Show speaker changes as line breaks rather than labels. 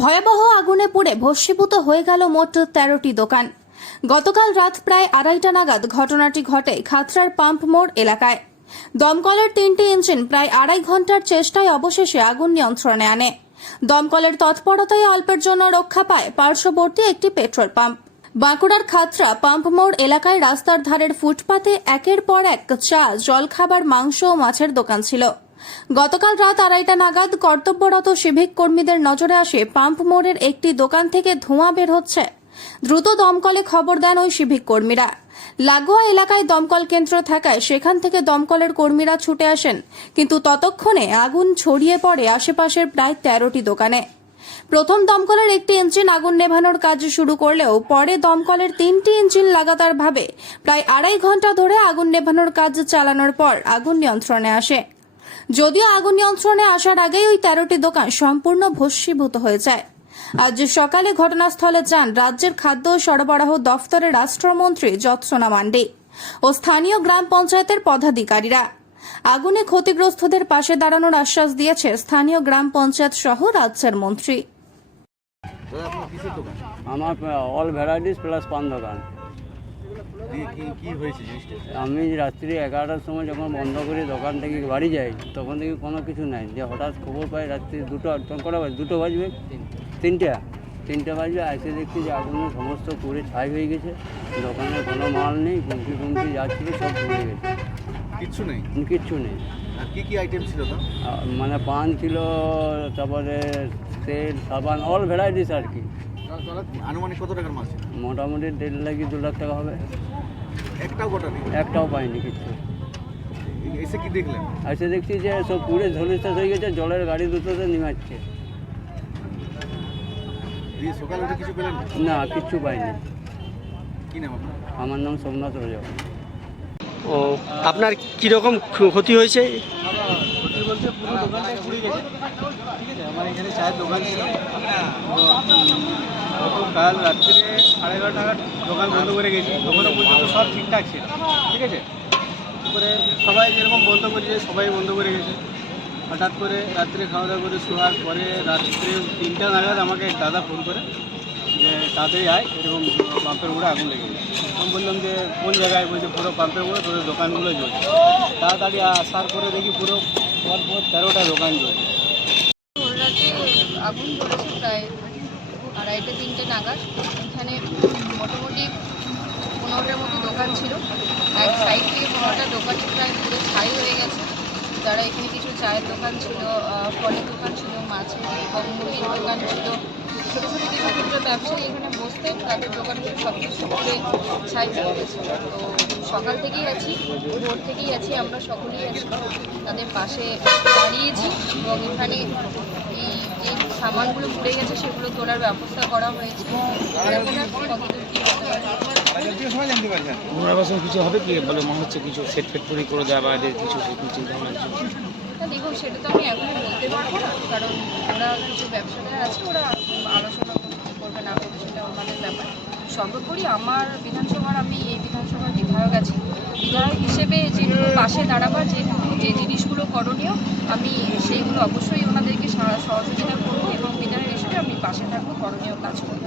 ভয়াবহ আগুনে পুড়ে ভস্মীভূত হয়ে গেল মোট তেরোটি দোকান। গতকাল রাত প্রায় আড়াইটা নাগাদ ঘটনাটি ঘটে খাতড়ার পাম্প মোড় এলাকায়। দমকলের তিনটি ইঞ্জিন প্রায় আড়াই ঘণ্টার চেষ্টায় অবশেষে আগুন নিয়ন্ত্রণে আনে। দমকলের তৎপরতায় অল্পের জন্য রক্ষা পায় পার্শ্ববর্তী একটি পেট্রোল পাম্প। বাঁকুড়ার খাতরা পাম্প মোড় এলাকায় রাস্তার ধারের ফুটপাতে একের পর এক চা, জলখাবার, মাংস ও মাছের দোকান ছিল। গতকাল রাত আড়াইটা নাগাদ কর্তব্যরত সিভিক কর্মীদের নজরে আসে পাম্প মোড়ের একটি দোকান থেকে ধোঁয়া বের হচ্ছে। দ্রুত দমকলে খবর দেন ওই সিভিক কর্মীরা। লাগোয়া এলাকায় দমকল কেন্দ্র থাকায় সেখান থেকে দমকলের কর্মীরা ছুটে আসেন, কিন্তু ততক্ষণে আগুন ছড়িয়ে পড়ে আশেপাশের প্রায় তেরোটি দোকানে। প্রথম দমকলের একটি ইঞ্জিন আগুন নেভানোর কাজ শুরু করলেও পরে দমকলের তিনটি ইঞ্জিন লাগাতারভাবে প্রায় আড়াই ঘণ্টা ধরে আগুন নেভানোর কাজ চালানোর পর আগুন নিয়ন্ত্রণে আসে। যদিও আগুন নিয়ন্ত্রণে আসার আগেই ওই তেরোটি দোকান সম্পূর্ণ ভস্মীভূত হয়ে যায়। আজ সকালে ঘটনাস্থলে যান রাজ্যের খাদ্য ও সরবরাহ দফতরের রাষ্ট্রমন্ত্রী যৎসনা মান্ডি ও স্থানীয় গ্রাম পঞ্চায়েতের পদাধিকারীরা। আগুনে ক্ষতিগ্রস্তদের পাশে দাঁড়ানোর আশ্বাস দিয়েছে স্থানীয় গ্রাম পঞ্চায়েত সহ রাজ্যের মন্ত্রী।
আমার অল ভ্যারাইটিস প্লাস পান দোকান
দিয়ে কি কি হয়েছে জিনিসটা
আমি রাত্রি এগারোটার সময় যখন বন্ধ করে দোকান থেকে বাড়ি যাই তখন থেকে কোনো কিছু নাই। যে হঠাৎ খবর পাই রাত্রি দুটো কটা বাজে দুটো বাজবে? তিনটা। তিনটে। বাজবে এসে দেখছি যে আগুনে সমস্ত পুড়ে ছাই হয়ে গেছে। দোকানে কোনো মাল নেই কুমকি টুমকি যাচ্ছিল সব পুড়ে গেছে।
কিচ্ছু নেই?
কিচ্ছু নেই।
আর কি কি আইটেম ছিল
মানে পান ছিল তারপরে তেল সাবান অল ভ্যারাইটিস আর কি।
আনুমানিক কত টাকার মাল ছিল?
মোটামুটি দেড় লাখ দু লাখ টাকা হবে।
একটাও গোটা
একটাও পাইনি কিচ্ছু
এসে কি দেখলেন?
এসে দেখছি যে সব পুড়ে ঝলিস হয়ে গেছে জলের গাড়ি দুটোতে নিমাচ্ছে।
দিয়ে সকালে উঠে কিছু পেলেন? না?
না কিচ্ছু পাইনি।
কি নাম আপনার?
আমার নাম সোমনাথ রজক
ও আপনার কীরকম ক্ষতি হয়েছে?
ক্ষতি বলতে পুরো দোকানটাই পুড়ে গেছে। ঠিক আছে আমার এখানে চায়ের দোকান ছিল। গতকাল রাত্রে সাড়ে এগারোটা দোকান বন্ধ করে গেছি। তখনও পর্যন্ত সব ঠিকঠাক ছিল। ঠিক আছে? তারপরে সবাই যেরকম বন্ধ করেছে, সবাই বন্ধ করে গেছে। হঠাৎ করে রাত্রে খাওয়া দাওয়া করে শোয়ার পরে রাত্রে তিনটা নাগাদ আমাকে দাদা ফোন করে যে তাড়াতাড়ি আয়। এরকম পাম্পের উপরে আগুন লেগে গেছে। আমি বললাম যে, কোন জায়গায়? বলছে, পুরো পাম্পের উপরে তোদের দোকানগুলো জ্বলছে। তাড়াতাড়ি আসার পরে দেখি পুরো পর পর তেরোটা দোকান জ্বলছে।
আগুন ধরেছে প্রায় আড়াইটে তিনটে নাগাদ। এখানে মোটামুটি পনেরোটার মতো দোকান ছিল। এক সাইড থেকে পনেরোটা দোকানই প্রায় পুরো ছাই হয়ে গেছে। যারা এখানে কিছু চায়ের দোকান ছিল ফলের দোকান ছিল, মাছের এবং মুরগির দোকান ছিল। ছোটো ছোটো কিছু ক্ষুদ্র ব্যবসায়ী এখানে বসতেন তাদের দোকানগুলো সব কিছু করে ছাই হয়ে গেছে। তো সকাল থেকেই আছি, ভোর থেকেই আছি, আমরা সকলেই আছি। তাদের পাশে দাঁড়িয়েছি এবং এখানে সামানগুলো পুড়ে গেছে সেগুলো তোলার ব্যবস্থা করা হয়েছে।
পুনর্বাসন কিছু হবে কি? বলে মনে হচ্ছে কিছু সেট ফেট তৈরি করে দেওয়া বা এদের কিছু চিন্তা ভাবনা কিছু
দেখুন সেটা তো আমি এখন বলতে পারব না কারণ ওরা কিছু ব্যবসাদার আছে ওরা আলোচনা করবে না করবে সেটা ওনাদের ব্যাপার। সর্বোপরি আমার বিধানসভার আমি এই বিধানসভার বিধায়ক আছি। বিধায়ক হিসেবে যে পাশে দাঁড়াবার যেটুকু যে জিনিসগুলো করণীয় আমি সেইগুলো অবশ্যই ওনাদেরকে সা- সহযোগিতা করব এবং বিধায়ক হিসেবে আমি পাশে থাকব করণীয় কাজ করব